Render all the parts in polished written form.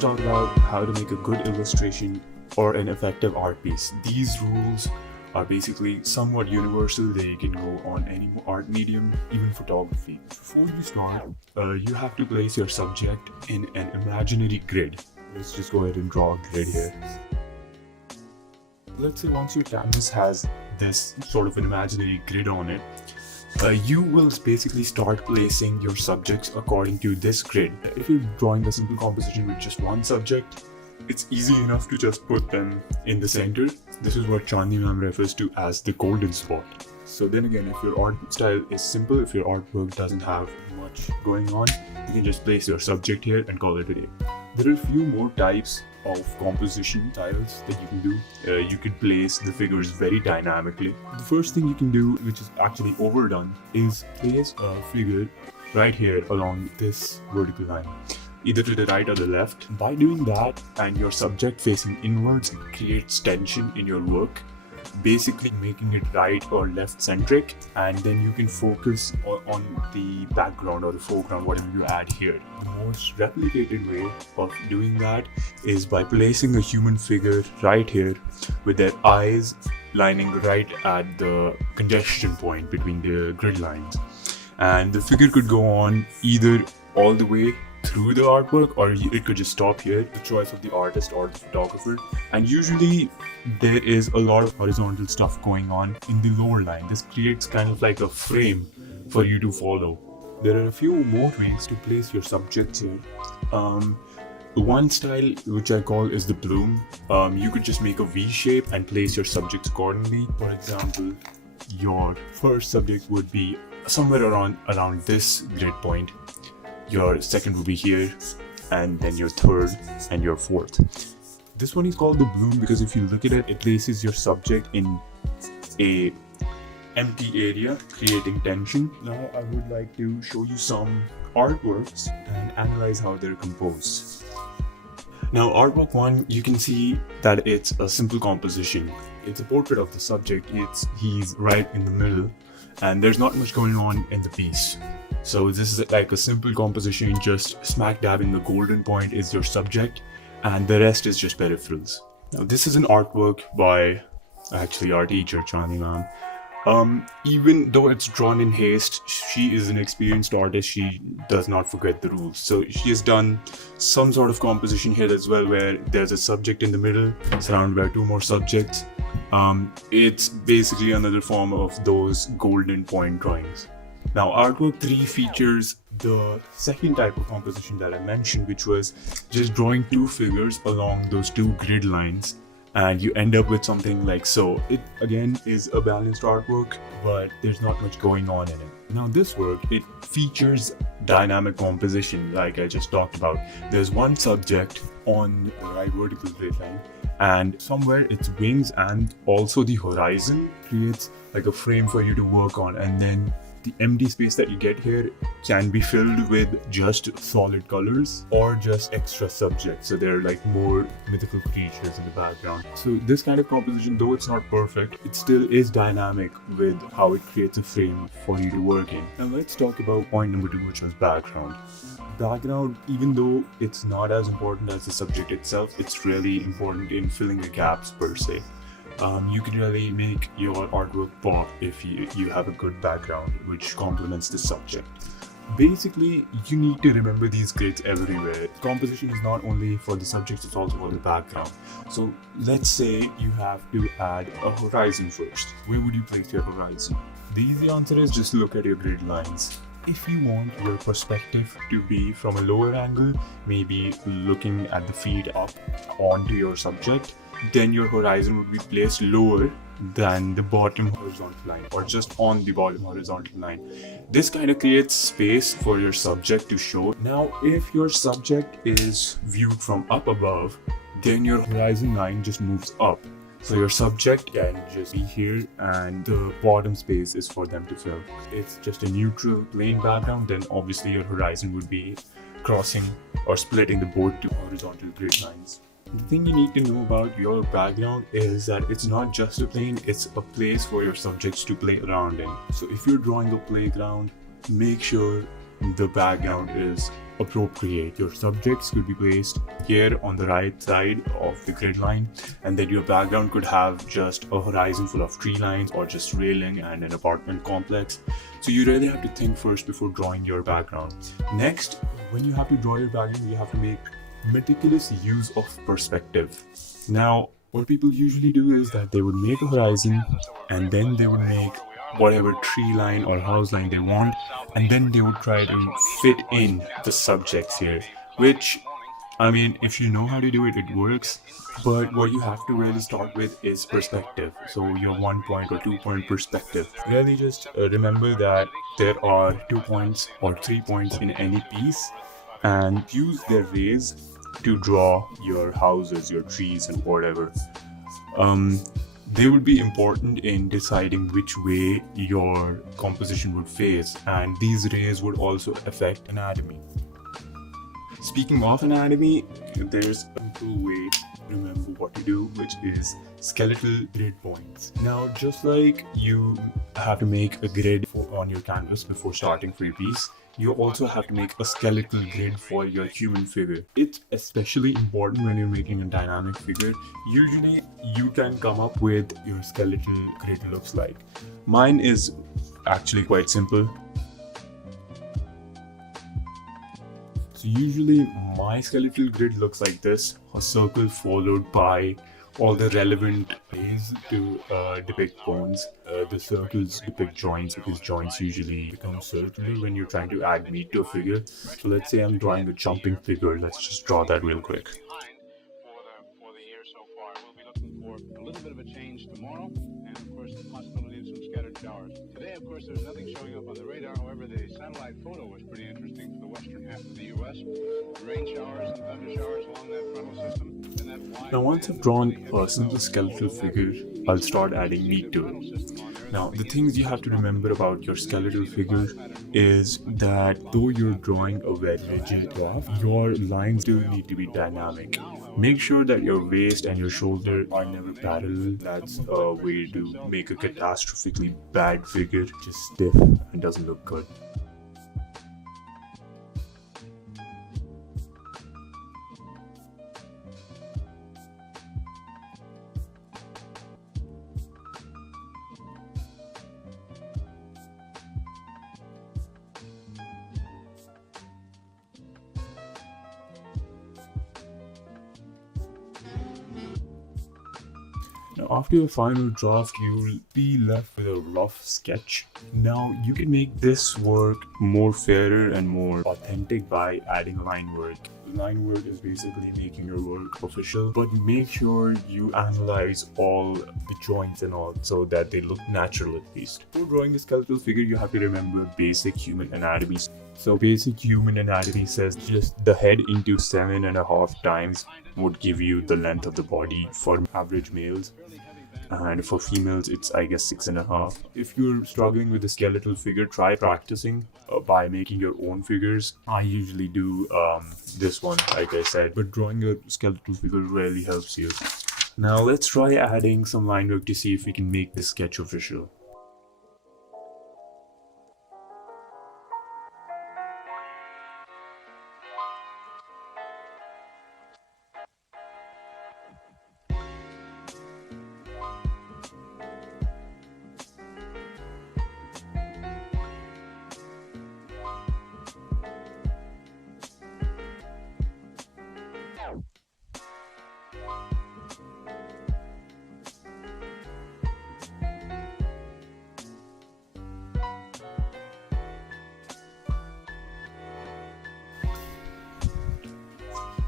talk about how to make a good illustration or an effective art piece. These rules are basically somewhat universal. They can go on any art medium, even photography. Before you start, you have to place your subject in an imaginary grid. Let's just go ahead and draw a grid here. Let's say once your canvas has this sort of an imaginary grid on it, you will basically start placing your subjects according to this grid. If you're drawing a simple composition with just one subject, it's easy enough to just put them in the center. This is what Chandni ma'am refers to as the golden spot. So then again, if your art style is simple, if your artwork doesn't have much going on, you can just place your subject here and call it a day. There are a few more types of composition styles that you can do. You could place the figures very dynamically. The first thing you can do, which is actually overdone, is place a figure right here along this vertical line, either to the right or the left. By doing that and your subject facing inwards, it creates tension in your work, basically making it right or left centric, and then you can focus on the background or the foreground, whatever you add here. The most replicated way of doing that is by placing a human figure right here with their eyes lining right at the congestion point between the grid lines, and the figure could go on either all the way through the artwork, or it could just stop here, the choice of the artist or the photographer. And usually there is a lot of horizontal stuff going on in the lower line. This creates kind of like a frame for you to follow. There are a few more ways to place your subjects here. One style which I call is the bloom. You could just make a V shape and place your subjects accordingly. For example, your first subject would be somewhere around this grid point. Your second would be here, and then your third and your fourth. This one is called the bloom because if you look at it, it places your subject in a empty area, creating tension. Now I would like to show you some artworks and analyze how they're composed. Now artwork 1, you can see that it's a simple composition. It's a portrait of the subject. He's right in the middle, and there's not much going on in the piece. So this is like a simple composition, just smack dab in the golden point is your subject, and the rest is just peripherals. Now this is an artwork by actually our teacher, Chandni ma'am. Even though it's drawn in haste, she is an experienced artist. She does not forget the rules. So she has done some sort of composition here as well, where there's a subject in the middle, surrounded by two more subjects. It's basically another form of those golden point drawings. Now artwork 3 features the second type of composition that I mentioned, which was just drawing two figures along those two grid lines, and you end up with something like so. It again is a balanced artwork, but there's not much going on in it. Now this work, it features dynamic composition like I just talked about. There's one subject on the right vertical grid line, and somewhere its wings and also the horizon creates like a frame for you to work on, and then the empty space that you get here can be filled with just solid colors or just extra subjects. So they're like more mythical creatures in the background. So this kind of composition, though it's not perfect, it still is dynamic with how it creates a frame for you to work in. Now let's talk about point number 2, which was background. Background, even though it's not as important as the subject itself, it's really important in filling the gaps per se. You can really make your artwork pop if you have a good background which complements the subject. Basically, you need to remember these grids everywhere. Composition is not only for the subject, it's also for the background. So let's say you have to add a horizon first. Where would you place your horizon? The easy answer is just look at your grid lines. If you want your perspective to be from a lower angle, maybe looking at the feet up onto your subject, then your horizon would be placed lower than the bottom horizontal line, or just on the bottom horizontal line. This kind of creates space for your subject to show. Now if your subject is viewed from up above, then your horizon line just moves up. So your subject can just be here, and the bottom space is for them to fill. It's just a neutral plain background, then obviously your horizon would be crossing or splitting the board to horizontal grid lines. The thing you need to know about your background is that it's not just a plane, it's a place for your subjects to play around in. So if you're drawing a playground, make sure the background is appropriate. Your subjects could be placed here on the right side of the grid line, and then your background could have just a horizon full of tree lines or just railing and an apartment complex. So you really have to think first before drawing your background. Next, when you have to draw your background, you have to make meticulous use of perspective. Now, what people usually do is that they would make a horizon and then they would make whatever tree line or house line they want, and then they would try to fit in the subjects here, which, I mean, if you know how to do it, it works. But what you have to really start with is perspective. So your 1 point or 2 point perspective. Really just remember that there are 2 points or 3 points in any piece, and use their rays to draw your houses, your trees, and whatever. They would be important in deciding which way your composition would face, and these rays would also affect anatomy. Speaking of anatomy, there's a simple way to remember what to do, which is skeletal grid points. Now, just like you have to make a grid on your canvas before starting for your piece, you also have to make a skeletal grid for your human figure. It's especially important when you're making a dynamic figure. Usually, you can come up with your skeletal grid looks like. Mine is actually quite simple. So usually my skeletal grid looks like this: a circle followed by all the relevant ways to depict bones. The circles depict joints because joints usually become circular when you're trying to add meat to a figure. So let's say I'm drawing a jumping figure. Let's just draw that real quick. For the year so far, we'll be looking for a little bit of a change tomorrow, and of course the possibility of some scattered showers. Today, of course, there's nothing showing up on the radar. However, the satellite photo was pretty interesting for the western half of the U.S. Rain showers and thunder showers along that frontal system. Now, once I've drawn a simple skeletal figure, I'll start adding meat to it. Now, the things you have to remember about your skeletal figure is that though you're drawing a very rigid graph, your lines do need to be dynamic. Make sure that your waist and your shoulder are never parallel. That's a way to make a catastrophically bad figure just stiff and doesn't look good. Now, after your final draft, you'll be left with a rough sketch. Now, you can make this work more fairer and more authentic by adding line work. Line work is basically making your work official, but make sure you analyze all the joints and all so that they look natural at least. For drawing the skeletal figure, you have to remember basic human anatomy. So basic human anatomy says just the head into 7.5 times would give you the length of the body for average males. And for females, it's I guess 6.5. If you're struggling with the skeletal figure, try practicing by making your own figures. I usually do this one, like I said, but drawing a skeletal figure really helps you. Now let's try adding some line work to see if we can make this sketch official.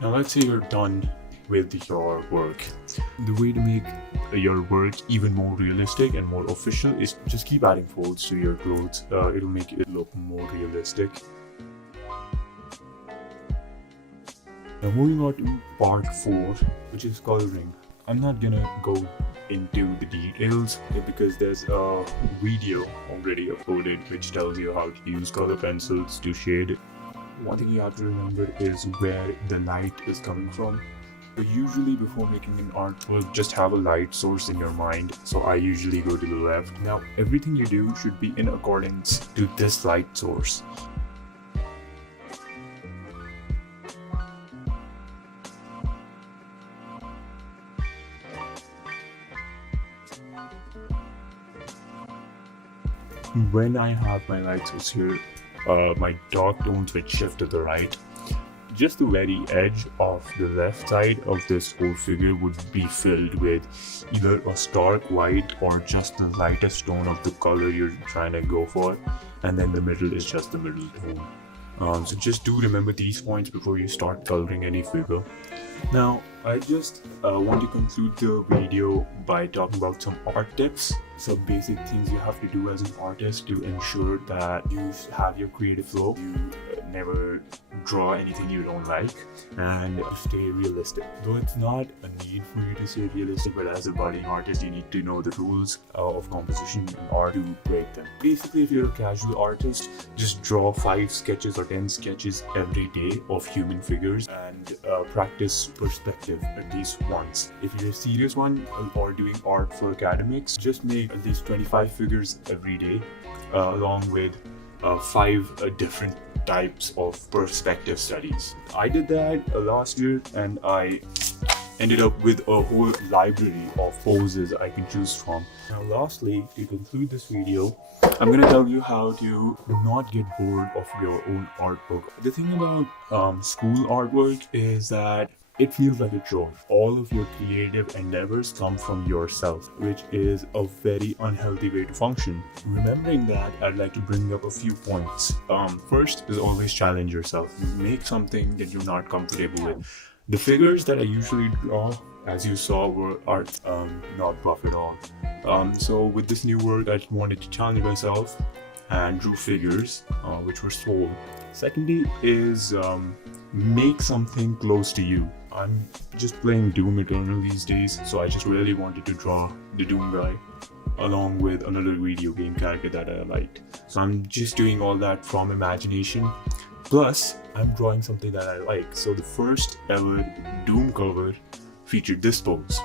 Now let's say you're done with your work. The way to make your work even more realistic and more official is just keep adding folds to your clothes. It'll make it look more realistic. Now moving on to part 4, which is coloring. I'm not gonna go into the details because there's a video already uploaded which tells you how to use color pencils to shade. One thing you have to remember is where the light is coming from. So usually before making an artwork, just have a light source in your mind. So I usually go to the left. Now everything you do should be in accordance to this light source. when I have my light source here, my dark tones which shift to the right, just the very edge of the left side of this whole figure would be filled with either a stark white or just the lightest tone of the color you're trying to go for, and then the middle is just the middle tone. So just do remember these points before you start coloring any figure. Now, I just want to conclude the video by talking about some art tips, some basic things you have to do as an artist to ensure that you have your creative flow. You never draw anything you don't like, and stay realistic. Though it's not a need for you to stay realistic, but as a budding artist, you need to know the rules of composition and art to break them. Basically, if you're a casual artist, just draw 5 sketches or 10 sketches every day of human figures and practice perspective at least once. If you're a serious one or doing art for academics, just make at least 25 figures every day, along with 5 different types of perspective studies. I did that last year, and I ended up with a whole library of poses I can choose from. Now lastly, to conclude this video, I'm gonna tell you how to not get bored of your own artwork. The thing about school artwork is that it feels like a chore. All of your creative endeavors come from yourself, which is a very unhealthy way to function. Remembering that, I'd like to bring up a few points. First is always challenge yourself. Make something that you're not comfortable with. The figures that I usually draw, as you saw, are not rough at all. So with this new work, I wanted to challenge myself and drew figures which were sold. Secondly is make something close to you. I'm just playing Doom Eternal these days, so I just really wanted to draw the Doom guy along with another video game character that I liked. So I'm just doing all that from imagination. Plus, I'm drawing something that I like. So the first ever Doom cover featured this pose.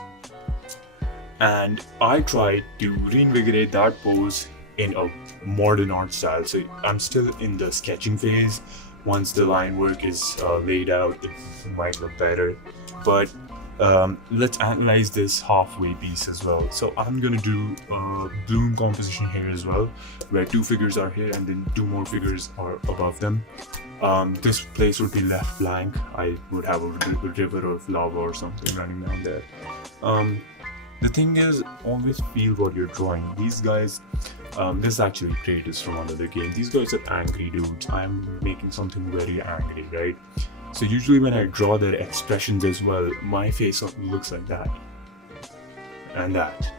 And I tried to reinvigorate that pose in a modern art style. So I'm still in the sketching phase. Once the line work is laid out, it might look better. But let's analyze this halfway piece as well. So I'm gonna do a bloom composition here as well, where 2 figures are here and then 2 more figures are above them. This place would be left blank. I would have a river of lava or something running down there. The thing is, always feel what you're drawing. These guys, this is actually creators from another game. These guys are angry dudes. I'm making something very angry, right? So usually when I draw their expressions as well, my face looks like that. And that.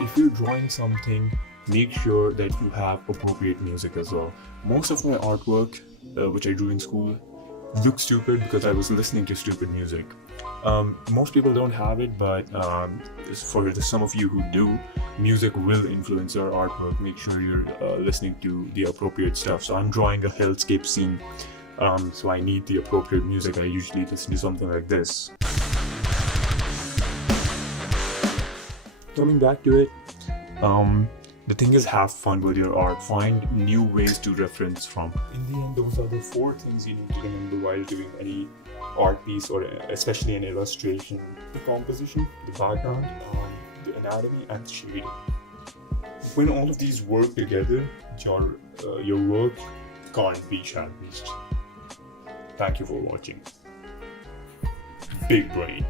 If you're drawing something, make sure that you have appropriate music as well. Most of my artwork, which I drew in school, looked stupid because I was listening to stupid music. Most people don't have it, but for some of you who do, music will influence your artwork. Make sure you're listening to the appropriate stuff. So I'm drawing a hellscape scene, so I need the appropriate music. I usually listen to something like this. Coming back to it, the thing is, have fun with your art. Find new ways to reference from. In the end, those are the 4 things you need to remember while doing any art piece, or especially an illustration. The composition, the background, the anatomy, and shading. When all of these work together, your work can't be salvaged. Thank you for watching. Big brain.